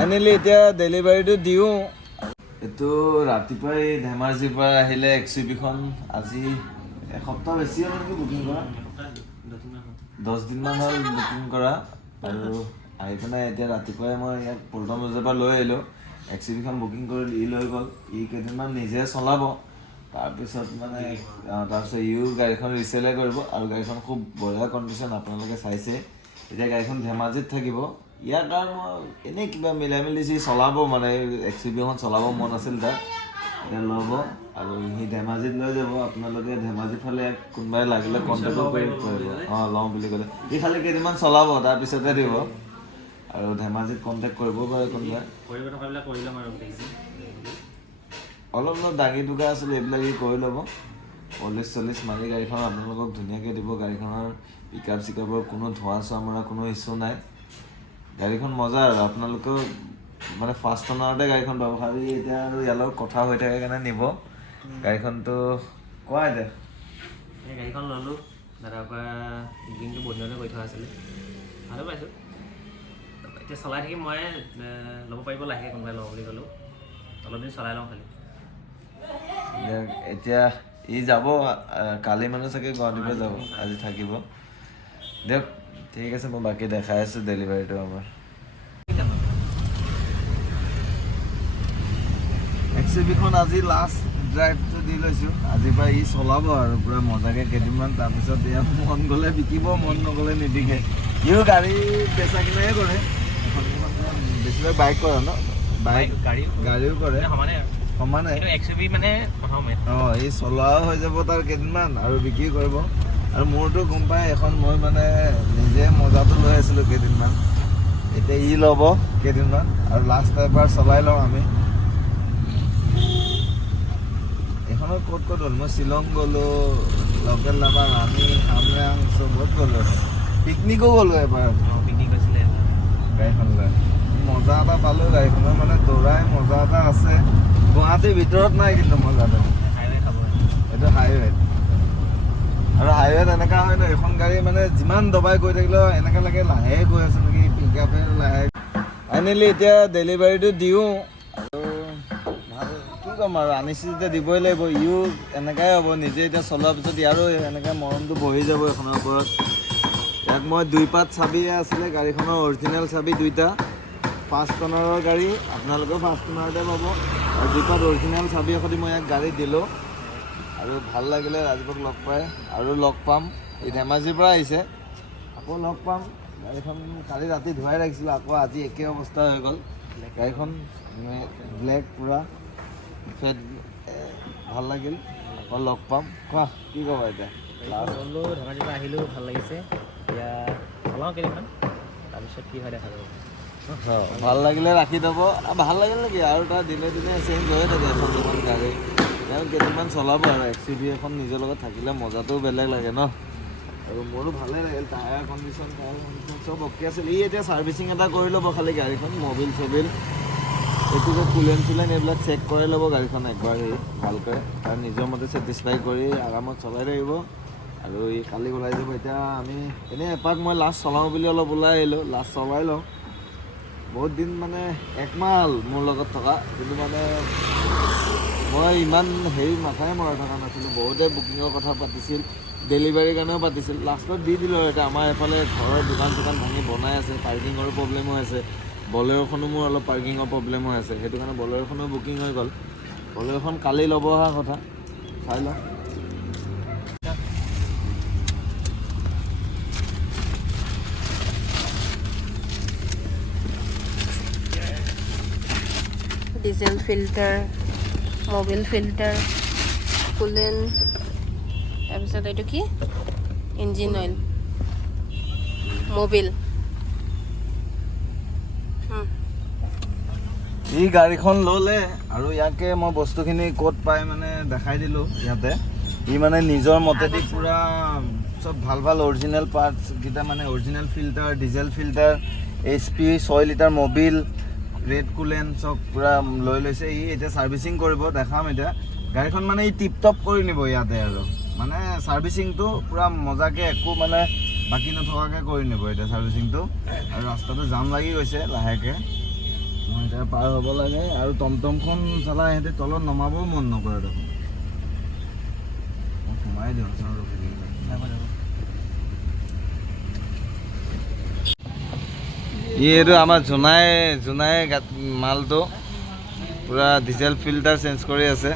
Finally এতিয়া ডেলিভাৰীটো দিওঁ। এইটো ৰাতিপুৱাই ধেমাজিৰ পৰা আহিলে XUV-খন। আজি এসপ্তাহ বেছি হ'ল নেকি বুকিং কৰা, 10 দিনমান হ'ল বুকিং কৰা। আৰু আহি পেলাই এতিয়া ৰাতিপুৱাই মই ইয়াত পল্টন বজাৰৰ পৰা লৈ আহিলোঁ। XUV-খন বুকিং কৰি ই লৈ গ'ল। ই কেইদিনমান নিজে চলাব, তাৰপিছত মানে তাৰপিছত ইও গাড়ীখন ৰিচেলে কৰিব। আৰু গাড়ীখন খুব বঢ়িয়া কণ্ডিশ্যন, আপোনালোকে চাইছে। এতিয়া গাড়ীখন ধেমাজিত থাকিব। ইয়াৰ কাৰণে মই এনেই কিবা মিলাই মেলি চলাব, মানে XUV-খন চলাব মন আছিল তাৰ, এতিয়া ল'ব আৰু সি ধেমাজিত লৈ যাব। আপোনালোকে ধেমাজিৰ ফালে কোনোবাই লাগিলে কণ্টেক্টো কৰিব পাৰিব। লওঁ বুলি ক'লে সি খালি কেইদিনমান চলাব, তাৰপিছতে দিব। আৰু ধেমাজিত কণ্টেক্ট কৰিব পাৰে কোনোবাই। অলপ দাগি দুগা আছিলে, এইবিলাক ই কৰি ল'ব। পলিচ চলিচ মাৰি গাড়ীখন আপোনালোকক ধুনীয়াকৈ দিব। গাড়ীখনৰ পিকআপ চিকআপৰ কোনো ধোঁৱা চোৱা মৰা কোনো ইছ্যু নাই। গাড়ীখন মজা আৰু আপোনালোকেও মানে ফাৰ্ষ্ট অনাৰতে গাড়ীখন পাব। খালি এতিয়া আৰু ইয়াৰ লগত কথা হৈ থাকে কাৰণে নিব গাড়ীখনটো। কোৱা এতিয়া গাড়ীখন ল'লোঁ দাদাৰ পৰা, বুকিংটো বহুদিনতে কৰি থোৱা আছিলে, ভালো পাইছোঁ। এতিয়া চলাই থাকি মই ল'ব পাৰিব লাহেকৈ, কোনোবাই লওঁ বুলি ক'লোঁ। অলপ দিন চলাই লওঁ খালি। এতিয়া ই যাব কালি মানে চাগে গুৱাহাটীৰ পৰা যাব, আজি থাকিব। দিয়ক ঠিক আছে, মই বাকী দেখাই আছোঁ ডেলিভাৰীটো আমাৰ। XUV-খন আজি লাষ্ট ড্ৰাইভটো দি লৈছোঁ। আজিৰ পৰা ই চলাব আৰু পূৰা মজাকৈ কেইদিনমান, তাৰপিছত ইয়াৰ মন গ'লে বিকিব, মন নগ'লে নিবিকে। ইও গাড়ী বেচা কিনাহে কৰে, বেছিভাগ বাইক কৰে ন, গাড়ীও কৰে সমানে। XUV মানে প্ৰথমে ই চলোৱাও হৈ যাব তাৰ কেইদিনমান আৰু বিক্ৰীও কৰিব। আৰু মোৰতো গম পাই এখন মই মানে নিজে মজাটো লৈ আছিলোঁ কেইদিনমান, এতিয়া ই ল'ব কেইদিনমান আৰু লাষ্ট এবাৰ চলাই লওঁ আমি। এইখনত ক'ত ক'ত হ'ল, মই শ্বিলং গ'লোঁ, লোকেল নাপাৰ, ৰাণী, খামৰাং চবত গ'লোঁ, পিকনিকো গ'লোঁ এবাৰ। পিকনিক গৈছিলে গাড়ীখন লৈ মজা এটা পালোঁ। গাড়ীখনৰ মানে দৌৰাই মজা এটা আছে। গুৱাহাটীৰ ভিতৰত নাই কিন্তু মজাটো, হাইৱে খাব। এইটো হাইৱেত। আৰু হাইৱেত এনেকুৱা হয় ন, এখন গাড়ী মানে যিমান দবাই গৈ থাকিলেও এনেকৈ লাগে লাহে গৈ আছে নেকি, পিকআপে লাহে। ফাইনেলি এতিয়া ডেলিভাৰীটো দিওঁ আৰু ভাল কি ক'ম আৰু, আনিছোঁ যেতিয়া দিবই লাগিব। ইও এনেকুৱাই হ'ব, নিজে এতিয়া চলোৱাৰ পিছত ইয়াৰো এনেকৈ মৰমটো বহি যাব এখনৰ ওপৰত। ইয়াত মই 2 পাত চাবিয়ে আছিলে গাড়ীখনৰ, অৰিজিনেল চাবি 2টা। ফাৰ্ষ্ট অনাৰৰ গাড়ী, আপোনালোকেও ফাৰ্ষ্ট অনাৰতে পাব। আৰু 2 পাত অৰিজিনেল চাবি সৈতে মই ইয়াক গাড়ী দিলোঁ। আৰু ভাল লাগিলে ৰাজীৱক লগ পাই, আৰু লগ পাম। এই ধেমাজিৰ পৰা আহিছে, আকৌ লগ পাম। গাড়ীখন কালি ৰাতি ধুৱাই ৰাখিছিলোঁ, আকৌ আজি একেই অৱস্থা হৈ গ'ল। গাড়ীখন ব্লেক পূৰা ফেট, ভাল লাগিল। আকৌ লগ পাম। কোৱা কি ক'বা এতিয়া? ল'লোঁ ধেমাজিৰ পৰা আহিলোঁ, ভাল লাগিছে। এতিয়া চলাওঁ কেইদিনমান, তাৰপিছত কি হয় দেখা যাব। ভাল লাগিলে ৰাখি থ'ব। ভাল লাগিল নেকি, আৰু তাৰ দিনে দিনে চেঞ্জ হৈ থাকে এখন দুখন গাড়ী। তেওঁ কেইদিনমান চলাব আৰু XUV এখন নিজৰ লগত থাকিলে মজাটোও বেলেগ লাগে ন। আৰু মোৰো ভালেই লাগিল, টায়াৰ কণ্ডিশ্যন চব অ'কে আছিল। ই এতিয়া ছাৰ্ভিচিং এটা কৰি ল'ব খালি গাড়ীখন, মবিল চবিল এইটো যে কুলেন চুলেন এইবিলাক চেক কৰি ল'ব গাড়ীখন একবাৰ ভালকৈ, আৰু নিজৰ মতে ছেটিছফাই কৰি আৰামত চলাই থাকিব। আৰু ই কালি ওলাই যাব। এতিয়া আমি এনেই এপাক মই লাষ্ট চলাওঁ বুলি অলপ ওলাই আহিলোঁ, লাষ্ট চলাই লওঁ। বহুত দিন মানে 1 মাহ হ'ল মোৰ লগত থকা, কিন্তু মানে মই ইমান মাথাই মৰা থকা নাছিলোঁ। বহুতে বুকিঙৰ কথা পাতিছিল, ডেলিভাৰীৰ কাৰণেও পাতিছিল। লাষ্টত দি দিলোঁ আৰু। এতিয়া আমাৰ এইফালে ঘৰৰ দোকান চোকান ভাঙি বনাই আছে, পাৰ্কিঙৰো প্ৰব্লেম হৈ আছে। বলেৰ'খনো মোৰ অলপ পাৰ্কিঙৰ প্ৰব্লেম হৈ আছে, সেইটো কাৰণে বলেৰ'খনো বুকিং হৈ গ'ল। বলেৰ'খন কালি ল'ব অহা কথা, চাই লওঁ। Diesel filter, Mobil filter, Kulen, তাৰপিছত এইটো কি ইঞ্জিন অইল, মবিল। ই গাড়ীখন ল'লে আৰু ইয়াকে মই বস্তুখিনি ক'ত পাই মানে দেখাই দিলোঁ ইয়াতে। ই মানে নিজৰ মতেদি পূৰা চব ভাল ভাল অৰিজিনেল পাৰ্টছকেইটা, মানে original filter, diesel filter, HP 6 litre Mobil, red coolant চব পূৰা লৈ লৈছে। ই এতিয়া ছাৰ্ভিচিং কৰিব, দেখাম এতিয়া গাড়ীখন। মানে ই টিপ টপ কৰি নিব ইয়াতে, আৰু মানে ছাৰ্ভিচিংটো পূৰা মজাকৈ একো মানে বাকী নথকাকৈ কৰি নিব এতিয়া ছাৰ্ভিচিংটো। আৰু ৰাস্তাটো জাম লাগি গৈছে লাহেকৈ। মই এতিয়া পাৰ হ'ব লাগে আৰু টমটমখন চলাই সিহঁতে তলত নমাবও মন নকৰে দেখোন। মই সোমাই দিওঁ চাওঁ ৰখি থাকিলে। এইটো আমাৰ জোনাই মালটো পূৰা ডিজেল ফিল্টাৰ চেঞ্জ কৰি আছে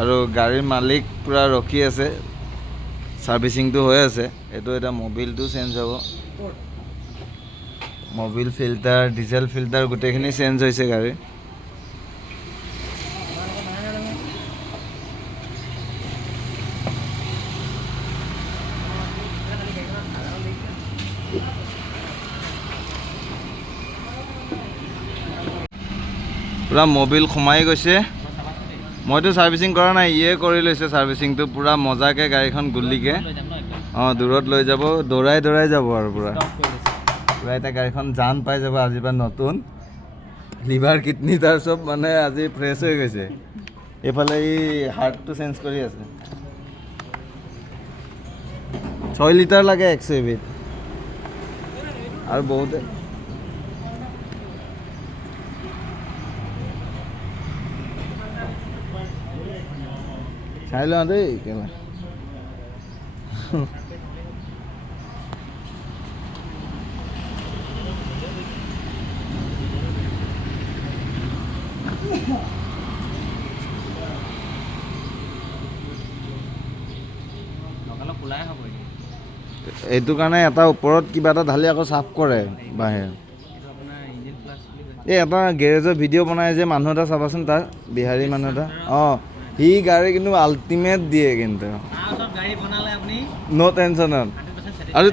আৰু গাড়ীৰ মালিক পূৰা ৰখি আছে, ছাৰ্ভিচিংটো হৈ আছে। এইটো এতিয়া মবিলটো চেঞ্জ হ'ব, মবিল ফিল্টাৰ ডিজেল ফিল্টাৰ গোটেইখিনি চেঞ্জ হৈছে গাড়ীৰ। পূৰা মবিল সোমাই গৈছে। মইতো ছাৰ্ভিচিং কৰা নাই, ইয়ে কৰি লৈছে ছাৰ্ভিচিংটো পূৰা মজাকৈ গাড়ীখন গুলিকৈ। অঁ দূৰত লৈ যাব, দৌৰাই যাব আৰু পূৰা এতিয়া গাড়ীখন জান পাই যাব আজিৰ পৰা নতুন। লিভাৰ কিডনী তাৰ চব মানে আজি ফ্ৰেছ হৈ গৈছে। এইফালে এই হাৰ্টটো চেঞ্জ কৰি আছে। 6 লিটাৰ লাগে XUV-ত আৰু বহুতে চাই লওঁ দেই কেলা। এইটো কাৰণে এটা ওপৰত কিবা এটা ঢালি আকৌ চাফ কৰে বাহিৰ। এই এটা গেৰেজৰ ভিডিঅ' বনাই যে মানুহ এটা চাবাচোন, তাৰ বিহাৰী মানুহ এটা। অঁ সি গাড়ী কিন্তু আল্টিমেট দিয়ে কিন্তু, ন' টেনশ্যনত। আৰু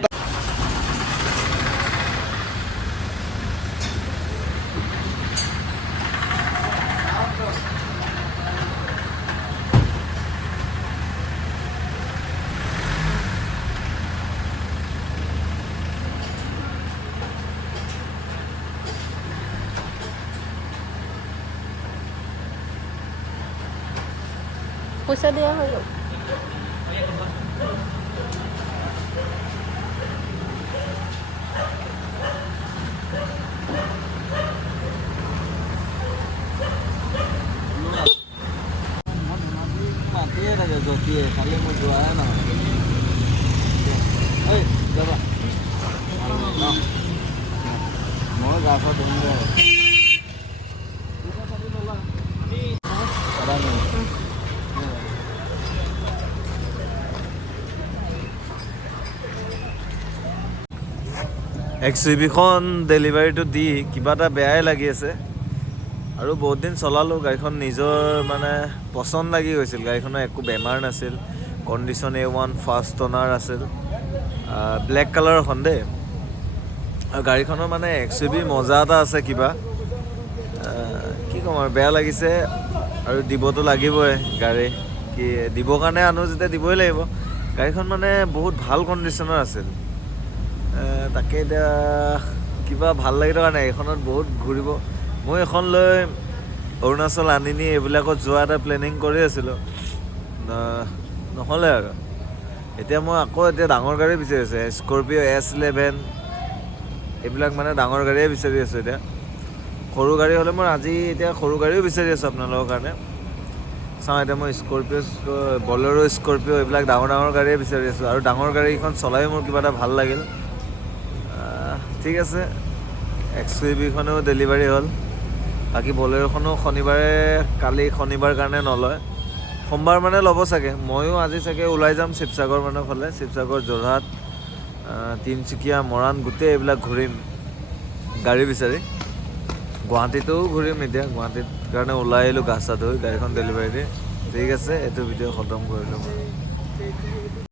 পইচা দিয়া হৈ গ'ল। মাতিয়ে থাকে জতিয়ে, খালি মই যোৱাহে নহয়। ঐ যাবা মই গা চা ধুমগৈ। XUV-খন ডেলিভাৰীটো দি কিবা এটা বেয়াই লাগি আছে। আৰু বহুত দিন চলালোঁ গাড়ীখন, নিজৰ মানে পচন্দ লাগি গৈছিল। গাড়ীখনৰ একো বেমাৰ নাছিল, কণ্ডিশ্যন A1, ফাষ্ট অনাৰ আছিল, ব্লেক কালাৰখন দেই। আৰু গাড়ীখনৰ মানে XUV মজা এটা আছে কিবা, কি ক'ম আৰু বেয়া লাগিছে। আৰু দিবতো লাগিবই গাড়ী, কি দিবৰ কাৰণে আনো যেতিয়া দিবই লাগিব। গাড়ীখন মানে বহুত ভাল কণ্ডিশ্যনৰ আছিল। তাকে এতিয়া কিবা ভাল লাগি থকা নাই। এইখনত বহুত ঘূৰিব, মই এখন লৈ অৰুণাচল আনিনি এইবিলাকত যোৱা এটা প্লেনিং কৰি আছিলোঁ, নহ'লে আৰু। এতিয়া মই আকৌ ডাঙৰ গাড়ী বিচাৰি আছোঁ, স্কৰপিঅ' S11 এইবিলাক মানে ডাঙৰ গাড়ীয়ে বিচাৰি আছোঁ এতিয়া। সৰু গাড়ী হ'লে মই আজি এতিয়া সৰু গাড়ীও বিচাৰি আছোঁ আপোনালোকৰ কাৰণে। চাওঁ এতিয়া মই স্কৰপিঅ' বলেৰ' স্কৰপিঅ' এইবিলাক ডাঙৰ গাড়ীয়ে বিচাৰি আছোঁ। আৰু ডাঙৰ গাড়ীখন চলায়ো মোৰ কিবা এটা ভাল লাগিল। ঠিক আছে, XUV-খনেও ডেলিভাৰী হ'ল। বাকী বলেৰ'খনো কালি শনিবাৰ কাৰণে নলয়, সোমবাৰ মানে ল'ব চাগে। ময়ো আজি চাগে ওলাই যাম শিৱসাগৰ মানৰ ফালে, শিৱসাগৰ, যোৰহাট, তিনিচুকীয়া, মৰাণ গোটেই এইবিলাক ঘূৰিম গাড়ী বিচাৰি। গুৱাহাটীতো ঘূৰিম এতিয়া, গুৱাহাটীত কাৰণে ওলাই আহিলোঁ গা চা ধুই, গাড়ীখন ডেলিভাৰী দি। ঠিক আছে, এইটো ভিডিঅ' খতম কৰিলোঁ মই।